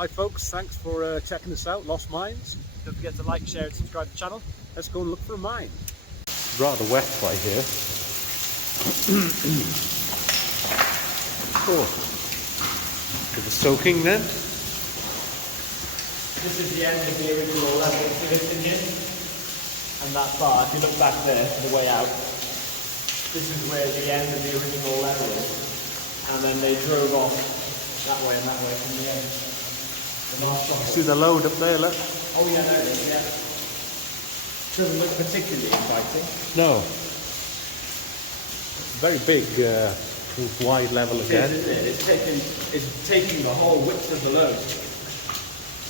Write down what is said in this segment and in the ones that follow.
Hi folks, thanks for checking us out, Lost Mines. Don't forget to like, share and subscribe to the channel. Let's go and look for a mine. Rather wet by here. Oh, bit of soaking then. This is the end of the original level for this in here. And that bar, if you look back there, the way out, this is where the end of the original level is. And then they drove off that way and that way from the end. See the load up there, look. Oh yeah, there it is, yeah. Doesn't look particularly inviting. No. Very big, wide level again. It is, isn't it? It's taking the whole width of the load.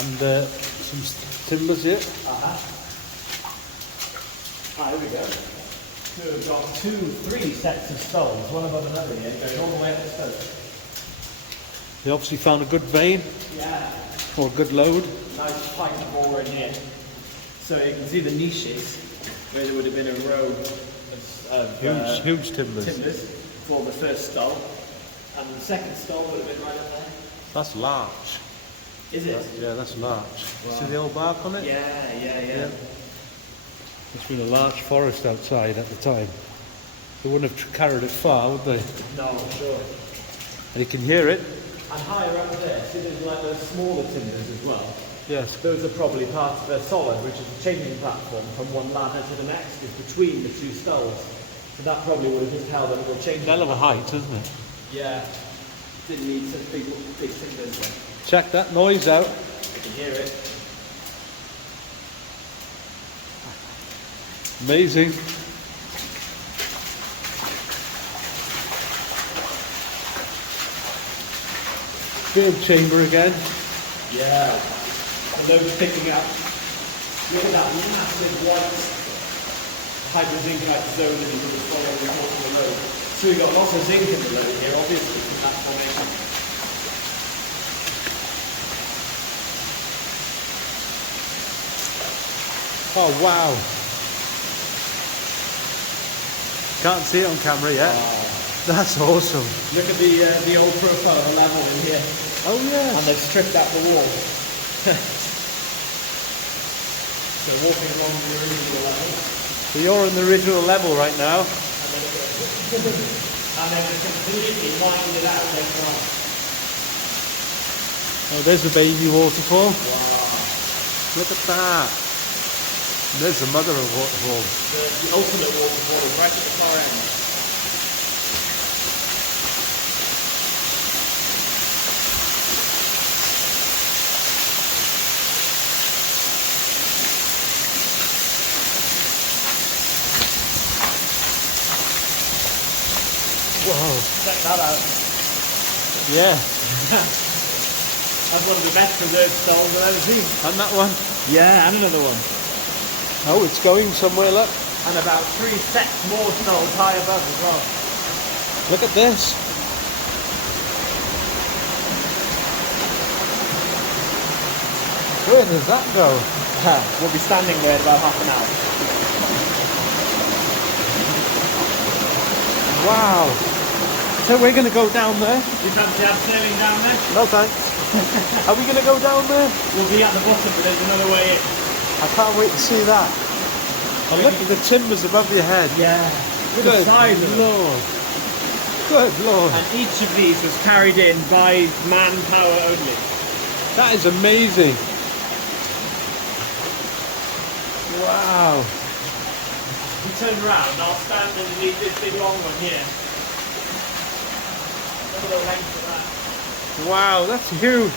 And some timbers here. Here we go. So we've got 3 sets of stones, one above another here, going all the way up the slope. They obviously found a good vein. Yeah. Or a good load. Nice pipe of ore in here. So you can see the niches where there would have been a row of huge timbers. For the first stall. And the second stall would have been right up there. That's larch. Is it? Yeah, that's larch. Wow. See the old bark on it? Yeah. There's been a large forest outside at the time. They wouldn't have carried it far, would they? No, sure. And you can hear it. And higher up there, see there's like those smaller timbers as well. Yes. Those are probably part of the solid, which is the changing platform from one ladder to the next, is between the 2 stalls. So that probably would have just held a little change. Hell of a height, isn't it? Yeah. Didn't need such big timbers then. Check that noise out. You can hear it. Amazing. Field chamber again. Yeah. The load's picking up. Look at that massive white hydrozincite zone that is following the course of the load. So we've got lots of zinc in the load here, obviously, from that formation. Oh wow. Can't see it on camera yet. Wow. That's awesome. Look at the old profile of the level in here. Oh yes. And they've stripped out the wall. So walking along the original level. So you're in the original level right now. And they've just completely mined it out later on. Oh, there's the baby waterfall. Wow. Look at that. There's the mother of waterfalls. The ultimate waterfall is right at the far end. Whoa. Check that out. Yeah. That's one of the best preserved stalls I've ever seen. And that one. Yeah, and another one. Oh, it's going somewhere, look. And about 3 sets more stalls high above as well. Look at this. Where does that go? We'll be standing there in about half an hour. Wow. So we're going to go down there? You fancy sailing down there? No thanks. Are we going to go down there? We'll be at the bottom, but there's another way in. I can't wait to see that. And look at the timbers above your head. Yeah. Look at the size of them. Lord. Good Lord. And each of these was carried in by manpower only. That is amazing. Wow. You turn around, I'll stand underneath this big long one here. Look at the length of that. Wow, that's huge.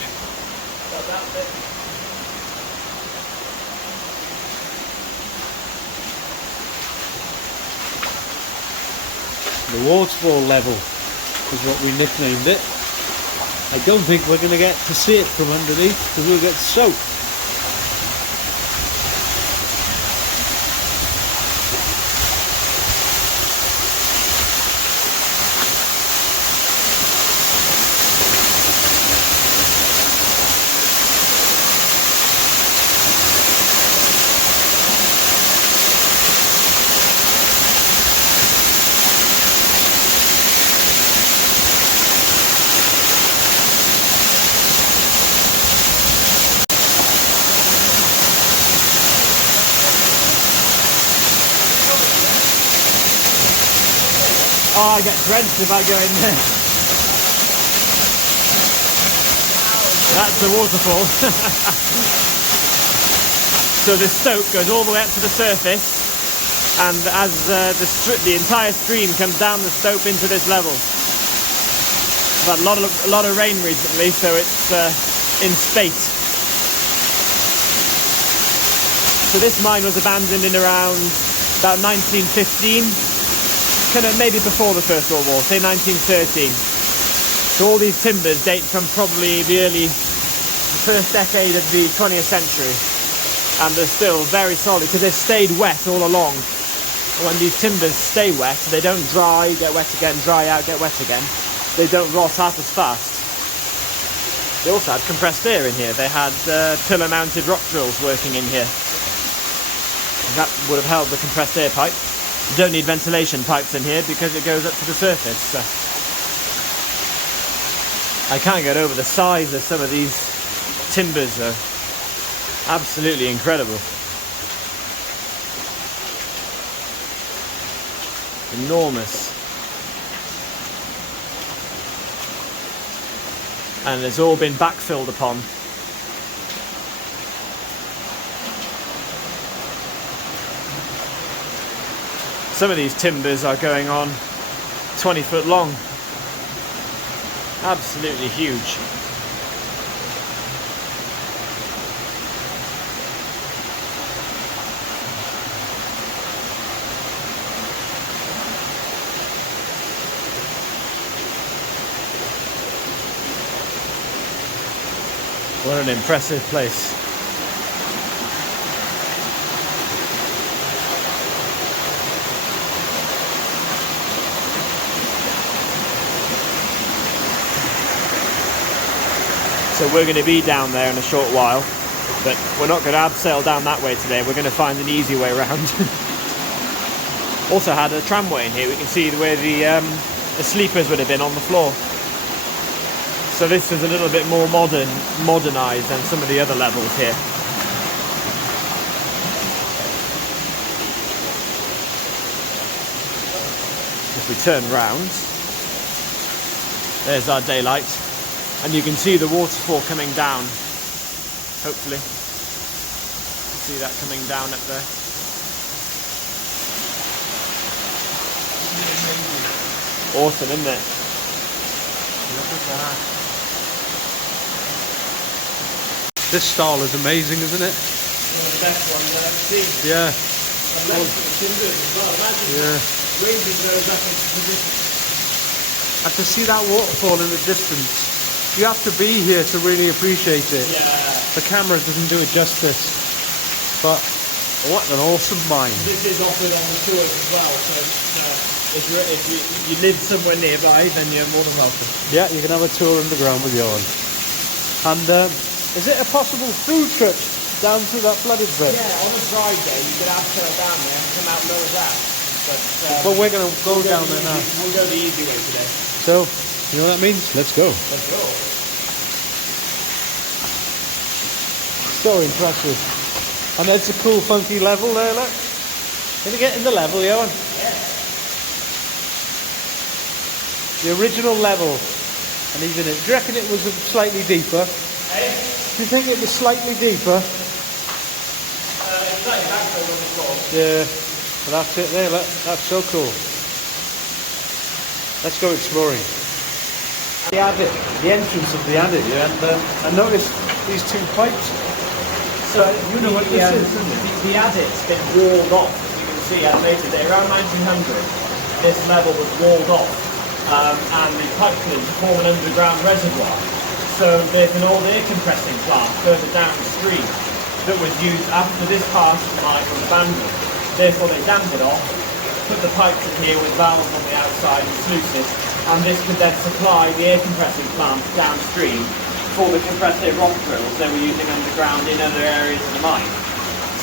Got that bit. The waterfall level is what we nicknamed it. I don't think we're going to get to see it from underneath because we'll get soaked. I get drenched if I go in there. That's the waterfall. So the stoke goes all the way up to the surface, and as the entire stream comes down the slope into this level. We've had a lot of rain recently, so it's in spate. So this mine was abandoned in around about 1915, kind of maybe before the First World War, say 1913. So all these timbers date from probably the first decade of the 20th century, and they're still very solid because they've stayed wet all along. When these timbers stay wet, they don't dry, get wet again, dry out, get wet again. They don't rot half as fast. They also had compressed air in here. They had pillar-mounted rock drills working in here. That would have held the compressed air pipe. You don't need ventilation pipes in here because it goes up to the surface. So I can't get over the size of some of these timbers. They're absolutely incredible. Enormous. And it's all been backfilled upon. Some of these timbers are going on 20 foot long. Absolutely huge. What an impressive place. So we're going to be down there in a short while, but we're not going to abseil down that way today. We're going to find an easy way around. Also had a tramway in here. We can see where the sleepers would have been on the floor. So this is a little bit more modernised than some of the other levels here. If we turn round, there's our daylight. And you can see the waterfall coming down, hopefully. See that coming down up there. Awesome, isn't it? Look at that. This stall is amazing, isn't it? One of the best ones I've ever seen. Yeah. And loads of timbers as well. Imagine raising those up into position. And to see that waterfall in the distance, you have to be here to really appreciate it. Yeah. The camera doesn't do it justice. But what an awesome mine. This is offered on the tours as well, so if you live somewhere nearby, then you're more than welcome. Yeah, you can have a tour underground with Ioan. And is it a possible food trip down through that flooded bit? Yeah, on a dry day you could abseil down there and come out lower down. But we're going to go down there now. We'll go the easy way today. So, you know what that means? Let's go. Let's go. So impressive. And it's a cool funky level there, look. Can you get in the level, Ioan? Yeah. The original level. And even it. Do you reckon it was slightly deeper? Hey? Do you think it was slightly deeper? It's slightly backfilled on the floor. Yeah. But that's it there, look. That's so cool. Let's go exploring. The adit, the entrance of the adit, yeah, and I noticed these two pipes. So you know what this is, isn't it? The adit's been walled off, as you can see at later day. Around 1900, this level was walled off, and the pipe cleaned to form an underground reservoir. So there's an old air compressing plant further downstream that was used after this part of the mine was abandoned. Therefore they dammed it off, put the pipes in here with valves on the outside and sluices, and this could then supply the air compressing plant downstream for the compressed air rock drills they were using underground in other areas of the mine.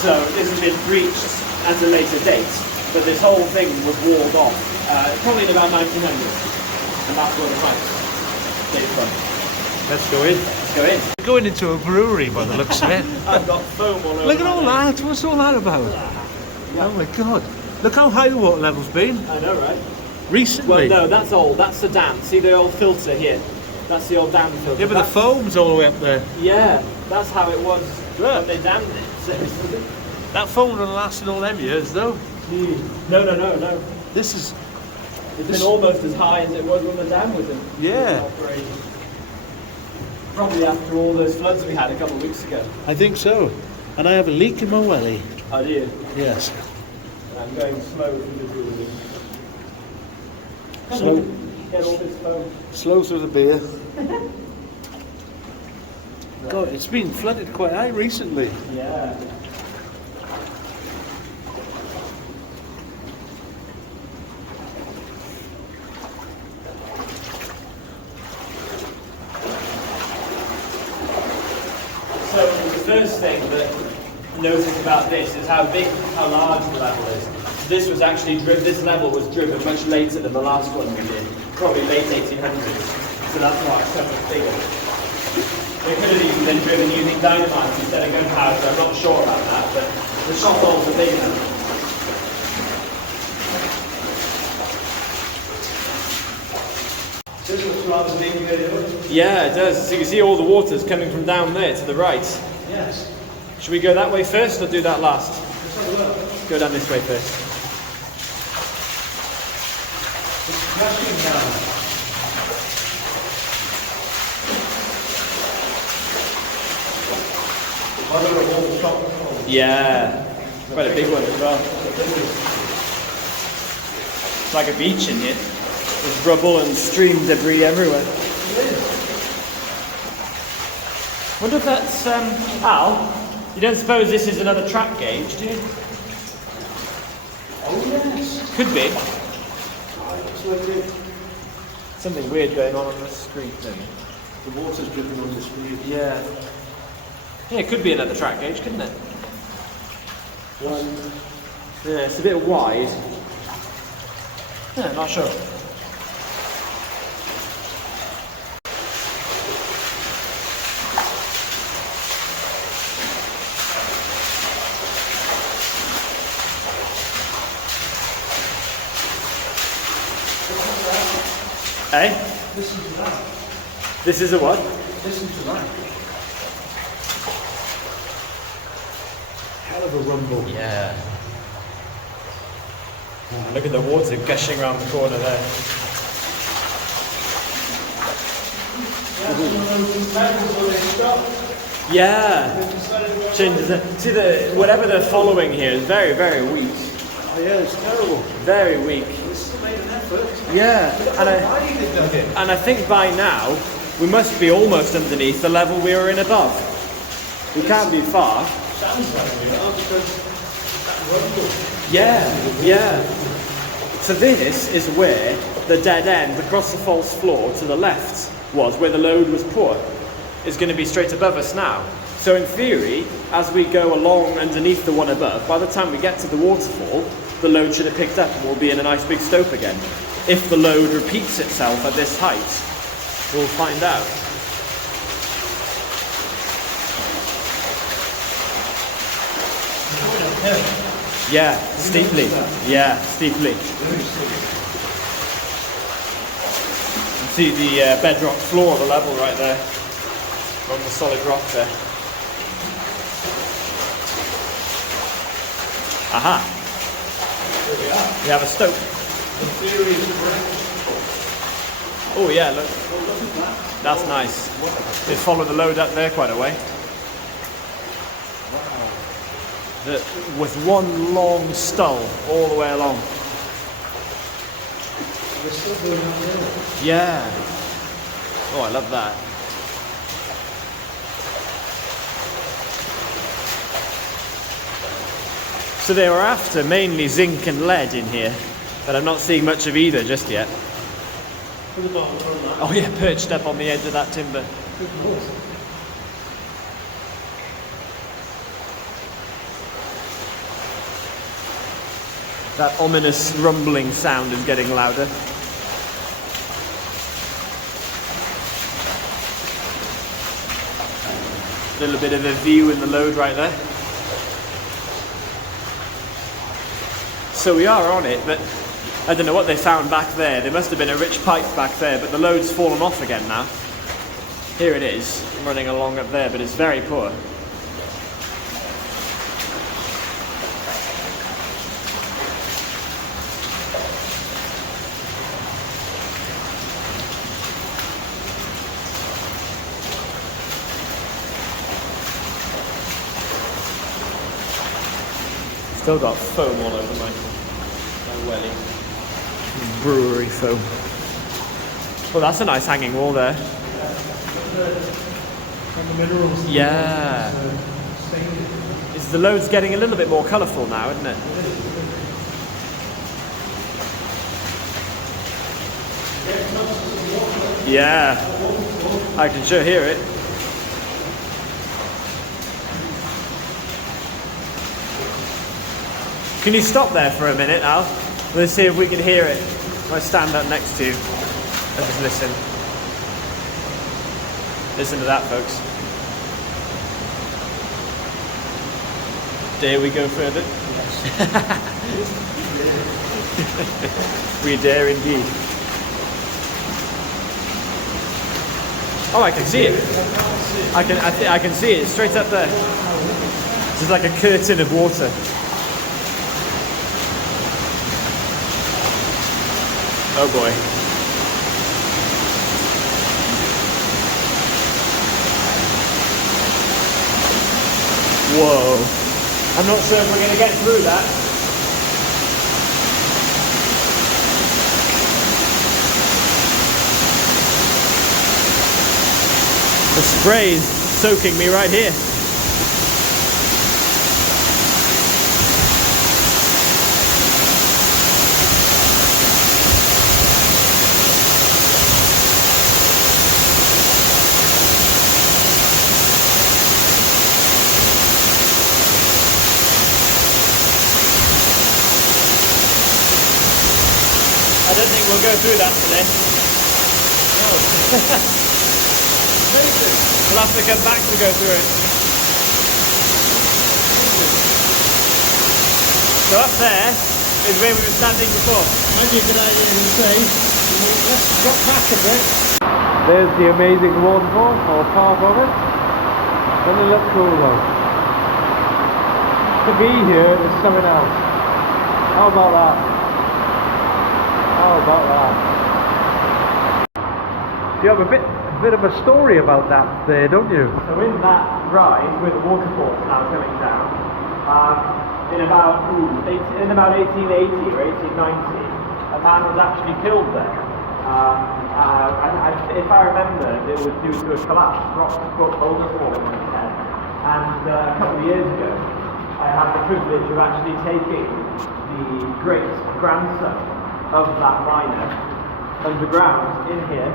So this has been breached at a later date, but this whole thing was walled off, probably in about 1900, and that's where the pipes came from. Let's go in. Let's go in. We're going into a brewery by the looks of it. I've got foam all over. Look at all that. What's all that about? Oh my god. Look how high the water level's been. I know, right? Recently? Well, no, that's old. That's the dam. See the old filter here? That's the old dam filter. Yeah, but the foam's all the way up there. Yeah, that's how it was when they dammed it. So That foam would have lasted all them years, though. no. This is... It's been almost as high as it was when the dam was in. Yeah. Operation. Probably after all those floods we had a couple of weeks ago. I think so. And I have a leak in my welly. Oh, do you? Yes. I'm going slow through the building. Slow. Get all this foam. Slow through the beer. God, it's been flooded quite high recently. Yeah. So the first thing that notice about this is how large the level is. This was actually this level was driven much later than the last one we did, probably late 1800s. So that's why it's so much bigger. It could have even been driven using dynamite instead of gunpowder. I'm not sure about that, but the shot holes are big enough. This looks rather big. Yeah, it does. So you can see all the water's coming from down there to the right. Yes. Should we go that way first or do that last? Let's have a look. Go down this way first. It's crashing down. Mother of all chocolate. Yeah, quite a big one as well. It's like a beach in here. There's rubble and stream debris everywhere. Wonder if that's Al. You don't suppose this is another track gauge, do you? Oh yes. Could be. It's like Something weird going on the screen. the water's dripping on the screen. Yeah. Yeah, it could be another track gauge, couldn't it? Yeah, it's a bit wide. Yeah, not sure. Eh? Listen to that. This is a what? Listen to that. Hell of a rumble. Yeah. Look at the water gushing around the corner there. Yeah. Changes it. See whatever they're following here is very, very weak. Oh yeah, it's terrible. Very weak. They still made an effort. Yeah. Why did they dug it? And I think by now we must be almost underneath the level we were in above. We can't be far. Sounds like we are because that rumble. Yeah, yeah. So this is where the dead end across the false floor to the left was, where the load was poor, is going to be straight above us now. So in theory, as we go along underneath the one above, by the time we get to the waterfall, the load should have picked up and we'll be in a nice big stope again. If the load repeats itself at this height, we'll find out. Yeah, steeply. Yeah, steeply. See the bedrock floor, the level right there, on the solid rock there. Aha! Here we are. We have a stope. The theory is correct. Oh yeah, look. Oh, look at that. That's nice. They follow the load up there quite a way. With one long stull all the way along. They're still doing that there. Yeah. Oh, I love that. So they were after mainly zinc and lead in here, but I'm not seeing much of either just yet. Put the bottom on that. Oh yeah, perched up on the edge of that timber. Good Lord. That ominous rumbling sound is getting louder. A little bit of a view in the load right there. So we are on it, but I don't know what they found back there. There must have been a rich pipe back there, but the load's fallen off again now. Here it is, running along up there, but it's very poor. Still got foam all over my welly. Brewery foam. Well, that's a nice hanging wall there. And the minerals. Yeah. Is the load's getting a little bit more colourful now, isn't it? Yeah. I can sure hear it. Can you stop there for a minute, Al? Let's see if we can hear it. I'll stand up next to you and just listen. Listen to that, folks. Dare we go further? Yes. We dare indeed. Oh, I can see it. I can see it straight up there. It's like a curtain of water. Oh boy. Whoa. I'm not sure if we're going to get through that. The spray is soaking me right here. I don't think we'll go through that today. No. We'll have to come back to go through it. So up there is where we were standing before. Might be a good idea to say, let's drop back a bit. There's the amazing waterfall, or part of it. Doesn't it look cool though? To be here is something else. How about that? How about that? You have a bit of a story about that there, don't you? So in that rise where the waterfall is now coming down, in about 1880 or 1890, a man was actually killed there. If I remember, it was due to a collapse, rock boulders falling on his head. And a couple of years ago, I had the privilege of actually taking the great grandson of that miner underground in here,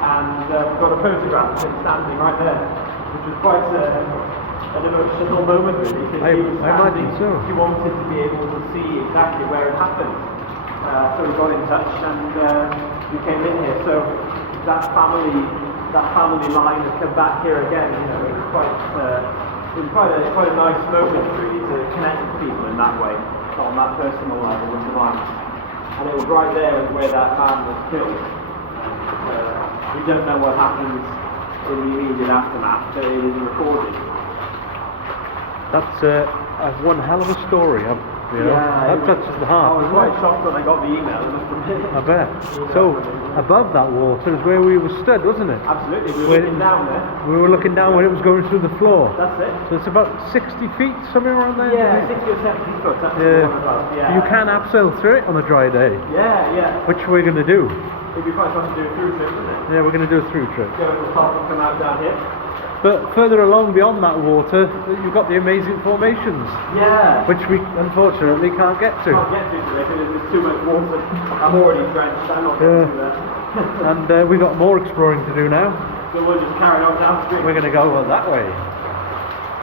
and got a photograph of him standing right there, which was quite an emotional moment really, because he was standing, he wanted to be able to see exactly where it happened. So we got in touch and we came in here. So that family line has come back here again. You know, it's quite a nice moment really to connect with people in that way, on that personal level with the mine. And it was right there where that man was killed. And, we don't know what happens in the immediate aftermath, but it is recorded. That's one hell of a story. You know, yeah, that touches the heart. I was quite shocked when I got the email. I bet. So above that water is where we were stood, wasn't it? Absolutely. We were looking down there. We were looking down when it was going through the floor. That's it. So it's about 60 feet, somewhere around there. Yeah, 60 or 70 foot. That's yeah. the one above. Yeah. You can abseil through it on a dry day. Yeah, yeah. Which we're going to do. It'd be quite fun to do a through trip, wouldn't it? Yeah, we're going to do a through trip. Go to the top and come out down here. But further along beyond that water, you've got the amazing formations. Yeah. Which we unfortunately can't get to. Can't get to today because there's too much water. I'm already drenched. I'm not getting to that. And we've got more exploring to do now. So we'll just carry on downstream. We're going to go that way.